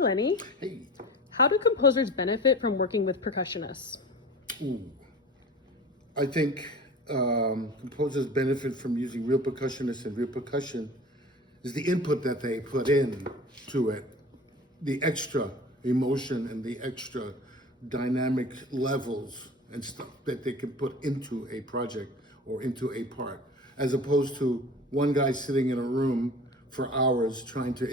Lenny, Hey. how do composers benefit from working with percussionists? Ooh. I think composers benefit from using real percussionists, and real percussion is the input that they put in to it, the extra emotion and the extra dynamic levels and stuff that they can put into a project or into a part, as opposed to one guy sitting in a room for hours trying to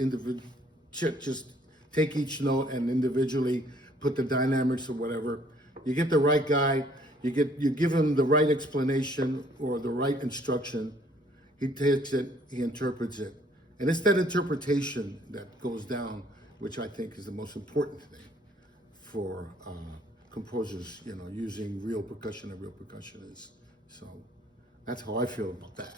just take each note and individually put the dynamics or whatever. You get the right guy, you give him the right explanation or the right instruction, he takes it, he interprets it. And it's that interpretation that goes down, which I think is the most important thing for composers, using real percussion and real percussionists. So that's how I feel about that.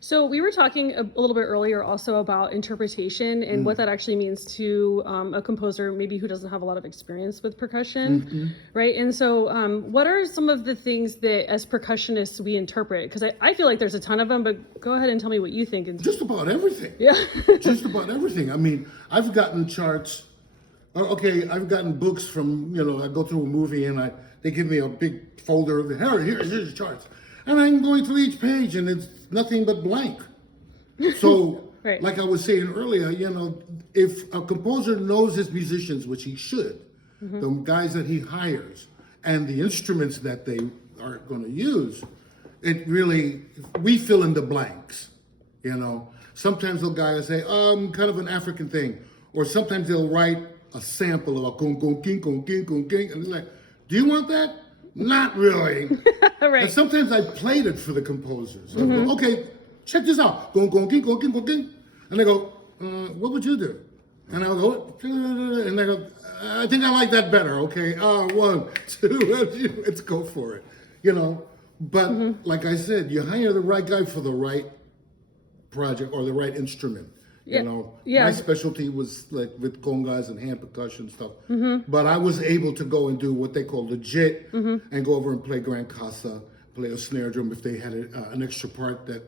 So we were talking a little bit earlier also about interpretation and what that actually means to a composer maybe who doesn't have a lot of experience with percussion, right? And so what are some of the things that as percussionists we interpret? Because I feel like there's a ton of them, but go ahead and tell me what you think. Just about everything. Yeah. Just about everything. I mean, I've gotten charts. Okay, I've gotten books from, I go through a movie and they give me a big folder of here's the charts. And I'm going through each page and it's nothing but blank. So, right. Like I was saying earlier, if a composer knows his musicians, which he should, the guys that he hires, and the instruments that they are going to use, we fill in the blanks, Sometimes the guy will say, kind of an African thing. Or sometimes they'll write a sample of a kong, kong, king, kong, king, kong, king. And they're like, do you want that? Not really. Right. And sometimes I played it for the composers. I go, okay, check this out. Gong, gong, king, gong, king, gong, king. And they go, what would you do? And I'll go, and they go, I think I like that better. Okay, 1, 2, let's go for it. But like I said, you hire the right guy for the right project or the right instrument. My specialty was like with congas and hand percussion stuff. But I was able to go and do what they call legit and go over and play grand casa, play a snare drum if they had an extra part that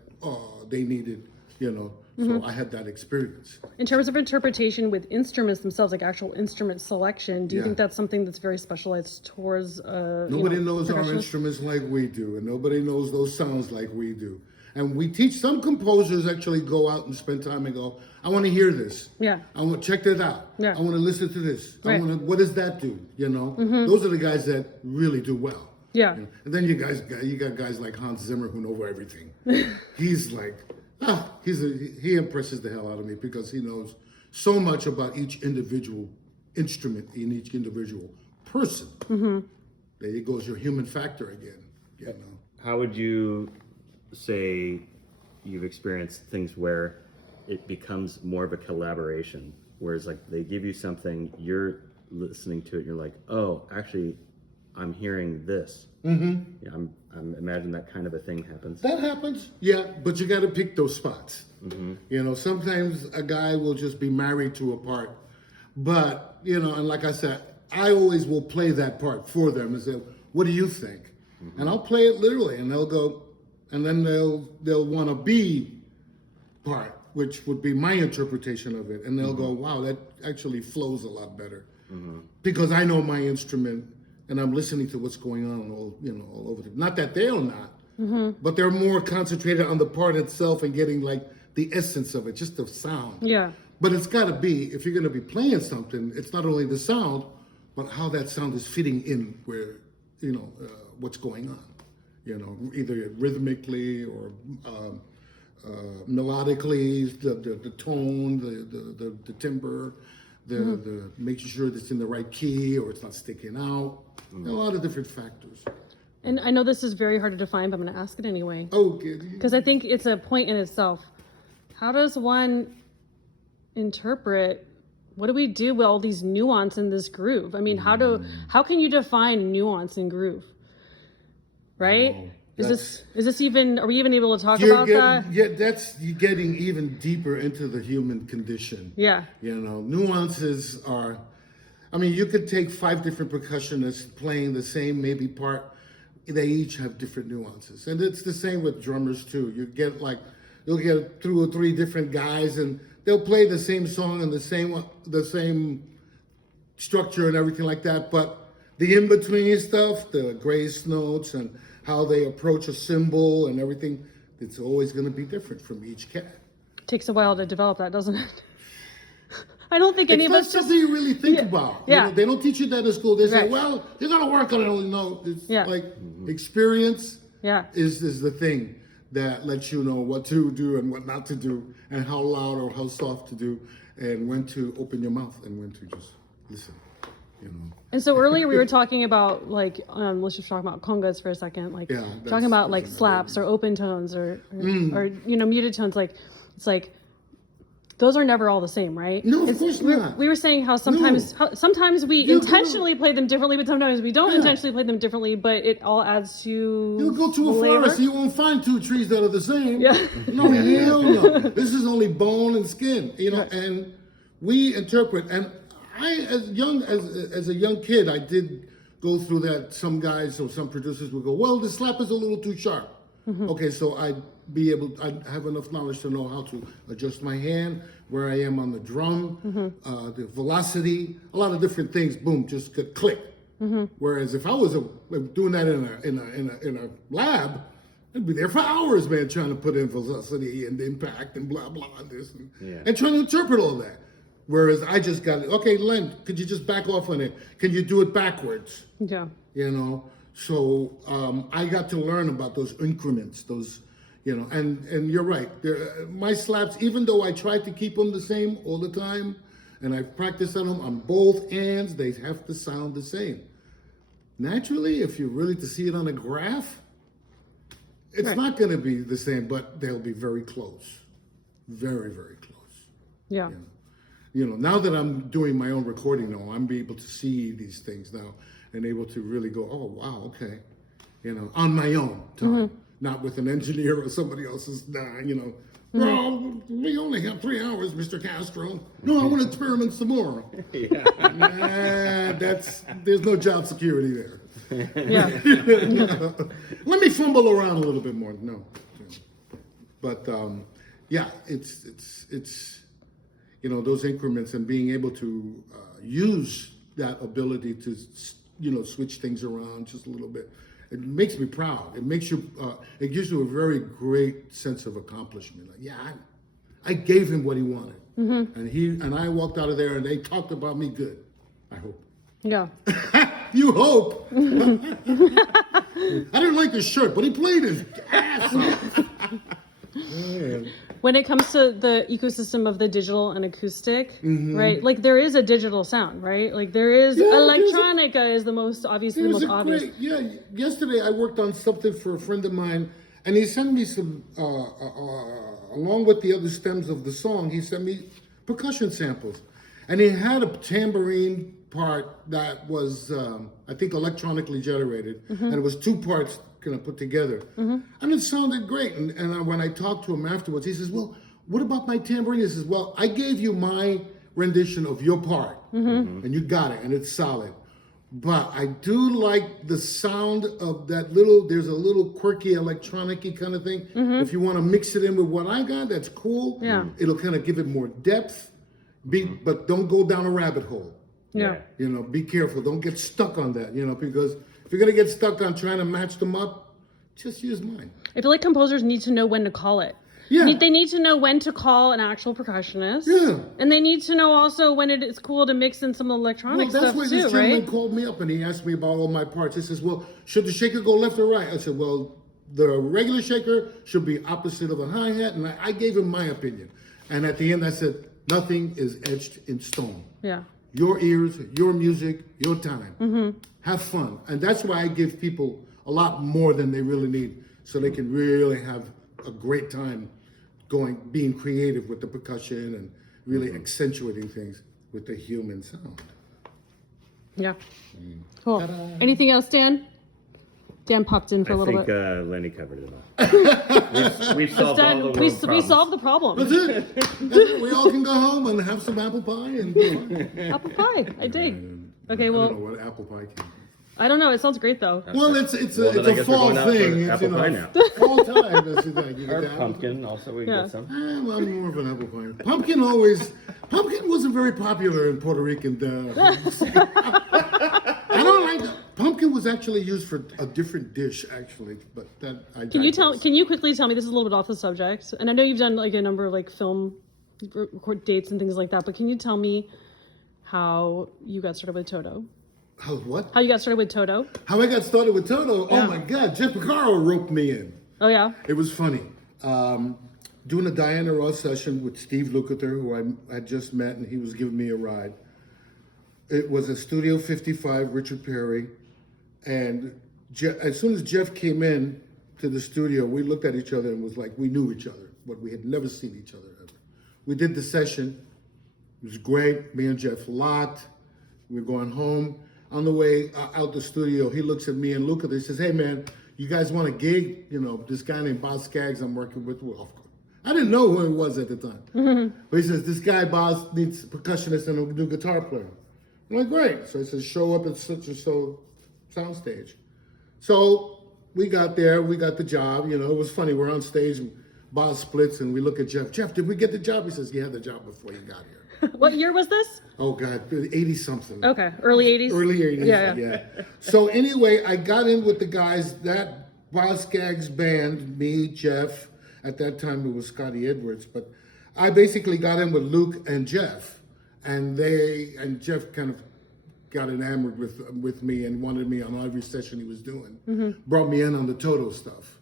they needed, So I had that experience. In terms of interpretation with instruments themselves, like actual instrument selection, do you think that's something that's very specialized towards Nobody knows our instruments like we do, and nobody knows those sounds like we do. And we teach some composers actually go out and spend time and go, I want to hear this. Yeah. I want to check that out. Yeah. I want to listen to this. Right. What does that do? Those are the guys that really do well. Yeah. And then you got guys like Hans Zimmer who know everything. He's like, he impresses the hell out of me because he knows so much about each individual instrument in each individual person. There goes your human factor again. How would you say you've experienced things where it becomes more of a collaboration, whereas like they give you something, you're listening to it, you're like, oh, actually, I'm hearing this. Yeah, I'm imagine that kind of a thing happens. That happens, yeah, but you got to pick those spots. Sometimes a guy will just be married to a part, but and like I said, I always will play that part for them and say, what do you think? And I'll play it literally, and they'll go. And then they'll want a B part, which would be my interpretation of it. And they'll go, wow, that actually flows a lot better. Because I know my instrument and I'm listening to what's going on all over. Not that they'll not, but they're more concentrated on the part itself and getting like the essence of it, just the sound. Yeah. But it's got to be, if you're going to be playing something, it's not only the sound, but how that sound is fitting in where, what's going on. Either rhythmically or melodically, the tone, the timbre, the making sure that it's in the right key or it's not sticking out. A lot of different factors. And I know this is very hard to define, but I'm going to ask it anyway. Okay. Because I think it's a point in itself. How does one interpret? What do we do with all these nuance in this groove? I mean, how can you define nuance in groove? Right? Is this even, are we even able to talk about that? Yeah, you're getting even deeper into the human condition. Yeah. Nuances are, you could take 5 different percussionists playing the same maybe part. They each have different nuances. And it's the same with drummers too. You'll get 2 or 3 different guys and they'll play the same song and the same structure and everything like that, but the in-between stuff, the grace notes and how they approach a cymbal and everything, it's always going to be different from each cat. Takes a while to develop that, doesn't it? I don't think any of us It's not something you really think about. Yeah. You know, they don't teach you that in school. They say, Right. well, you got to work on it. No, it's Yeah. like experience Yeah. is the thing that lets you know what to do and what not to do, and how loud or how soft to do, and when to open your mouth and when to just listen. You know. And so earlier we were talking about like let's just talk about congas for a second, like Yeah, talking about like that's slaps or open tones or you know, muted tones. Like it's like those are never all the same, right? No, of course not. We were saying how sometimes we You intentionally play them differently, but sometimes we don't intentionally play them differently. But it all adds to You'll go to a flavor. forest, you won't find two trees that are the same. Yeah. No, hell no. This is only bone and skin, you know. Right. And we interpret. And I, as a young kid, I did go through that. Some guys or some producers would go, "Well, the slap is a little too sharp." Okay, so I'd have enough knowledge to know how to adjust my hand, where I am on the drum, the velocity, a lot of different things. Boom, just could click. Whereas if I was doing that in a lab, I'd be there for hours, man, trying to put in velocity and impact and blah blah and this and trying to interpret all that. Whereas I just got it. Okay, Len, could you just back off on it? Can you do it backwards? Yeah. You know. So I got to learn about those increments, those, you know, and you're right. My slaps, even though I try to keep them the same all the time, and I practice on them on both ends, they have to sound the same. Naturally, if you're really to see it on a graph, it's not going to be the same, but they'll be very close. Very, very close. Yeah. You know, now that I'm doing my own recording now, I'm able to see these things now and able to really go, oh, wow, okay. You know, on my own time, not with an engineer or somebody else's, you know. Well, we only have 3 hours, Mr. Castro. No, I want to experiment some more. There's no job security there. Yeah. Let me fumble around a little bit more. No. But, yeah, it's you know, those increments and being able to use that ability to, you know, switch things around just a little bit. It makes me proud. It makes you, it gives you a very great sense of accomplishment. Like, yeah, I gave him what he wanted. And I walked out of there and they talked about me good. I hope. Yeah. You hope. I didn't like his shirt, but he played his ass off. When it comes to the ecosystem of the digital and acoustic, right? Like there is a digital sound, right? Like there is electronica is the most obviously the most obvious. Yesterday I worked on something for a friend of mine, and he sent me some, along with the other stems of the song, he sent me percussion samples, and he had a tambourine part that was, I think, electronically generated, and it was 2 parts kind of put together, and it sounded great. And when I talked to him afterwards, he says, "Well, what about my tambourine?" He says, "Well, I gave you my rendition of your part, and you got it, and it's solid. But I do like the sound of that little. There's a little quirky electronic-y kind of thing. If you want to mix it in with what I got, that's cool. Yeah. It'll kind of give it more depth. But don't go down a rabbit hole. Yeah. You know, be careful. Don't get stuck on that. You know, because if you're gonna get stuck on trying to match them up, just use mine." I feel like composers need to know when to call it. Yeah. They need to know when to call an actual percussionist. Yeah. And they need to know also when it is cool to mix in some electronic Well, that's stuff why too, this gentleman right? called me up and he asked me about all my parts. He says, "Well, should the shaker go left or right?" I said, "Well, the regular shaker should be opposite of a hi-hat," and I gave him my opinion. And at the end I said, "Nothing is etched in stone. Yeah. Your ears, your music, your time. Have fun." And that's why I give people a lot more than they really need, so they can really have a great time being creative with the percussion and really accentuating things with the human sound. Yeah. Cool. Anything else, Dan? Dan popped in for a I little think bit. Lenny covered it all. We've solved all the world's We problems. solved the problem. That's it. That's it. We all can go home and have some apple pie and Apple pie. I dig. Okay, I well, don't know what apple pie came from. I don't know. It sounds great though. Well, it's Well, it's then I a guess we're fall going out for thing. It's, apple pie now. fall time. That's the thing. You get Or the apple- pumpkin, also we Yeah. get some. Well, I'm more of an apple pie. Pumpkin wasn't very popular in Puerto Rican. I don't like. Pumpkin was actually used for a different dish, actually. But that I. Can you digress. Can you quickly tell me? This is a little bit off the subject, and I know you've done like a number of like film record dates and things like that. But can you tell me how you got started with Toto? How what? How you got started with Toto? How I got started with Toto? Yeah. Oh my God! Jeff Picaro roped me in. Oh yeah. It was funny. Doing a Diana Ross session with Steve Lukather, who I had just met, and he was giving me a ride. It was at Studio 55, Richard Perry. And as soon as Jeff came in to the studio, we looked at each other and was like, we knew each other, but we had never seen each other ever. We did the session. It was great. Me and Jeff locked. We were going home. On the way out the studio, he looks at me and Lukather. He says, hey, man, you guys want a gig? You know, this guy named Boz Skaggs I'm working with. Well, of course. I didn't know who he was at the time. But he says, this guy, Boz, needs a percussionist and a new guitar player. I'm like, great. So he says, show up at such and so soundstage. So we got there, we got the job. You know, it was funny. We're on stage and Boz splits and we look at Jeff. Jeff, did we get the job? He says, you had the job before you got here. What year was this? Oh God, 80 something. Okay, early '80s. Early 80s, Yeah. So anyway, I got in with the guys, that Boz Skaggs band, me, Jeff. At that time it was Scotty Edwards, but I basically got in with Luke and Jeff. And Jeff kind of got enamored with me and wanted me on every session he was doing. Brought me in on the Toto stuff.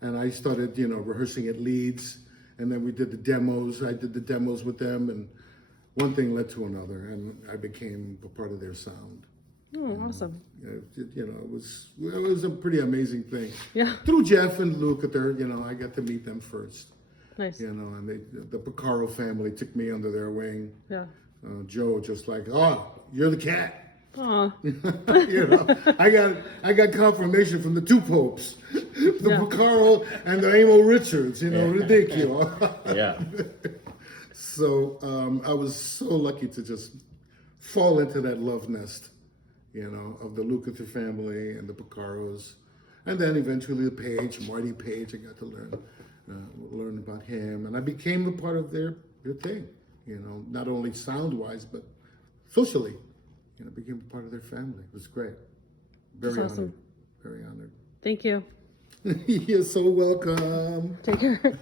And I started, rehearsing at Leeds. And then we did the demos. I did the demos with them. And one thing led to another. And I became a part of their sound. Oh, awesome. It was a pretty amazing thing. Yeah. Through Jeff and Lukather, I got to meet them first. Nice. And the Picaro family took me under their wing. Yeah. Joe just like, oh, you're the cat. Aw. I got confirmation from the two popes, the Picaro and the Amo Richards. Ridiculous. Yeah. So I was so lucky to just fall into that love nest, of the Lukather family and the Picaros, and then eventually Marty Page. I got to learn about him, and I became a part of their thing. Not only sound-wise, but socially. Became a part of their family. It was great. Very That's awesome. honored. Very honored. Thank you. You're so welcome. Take care.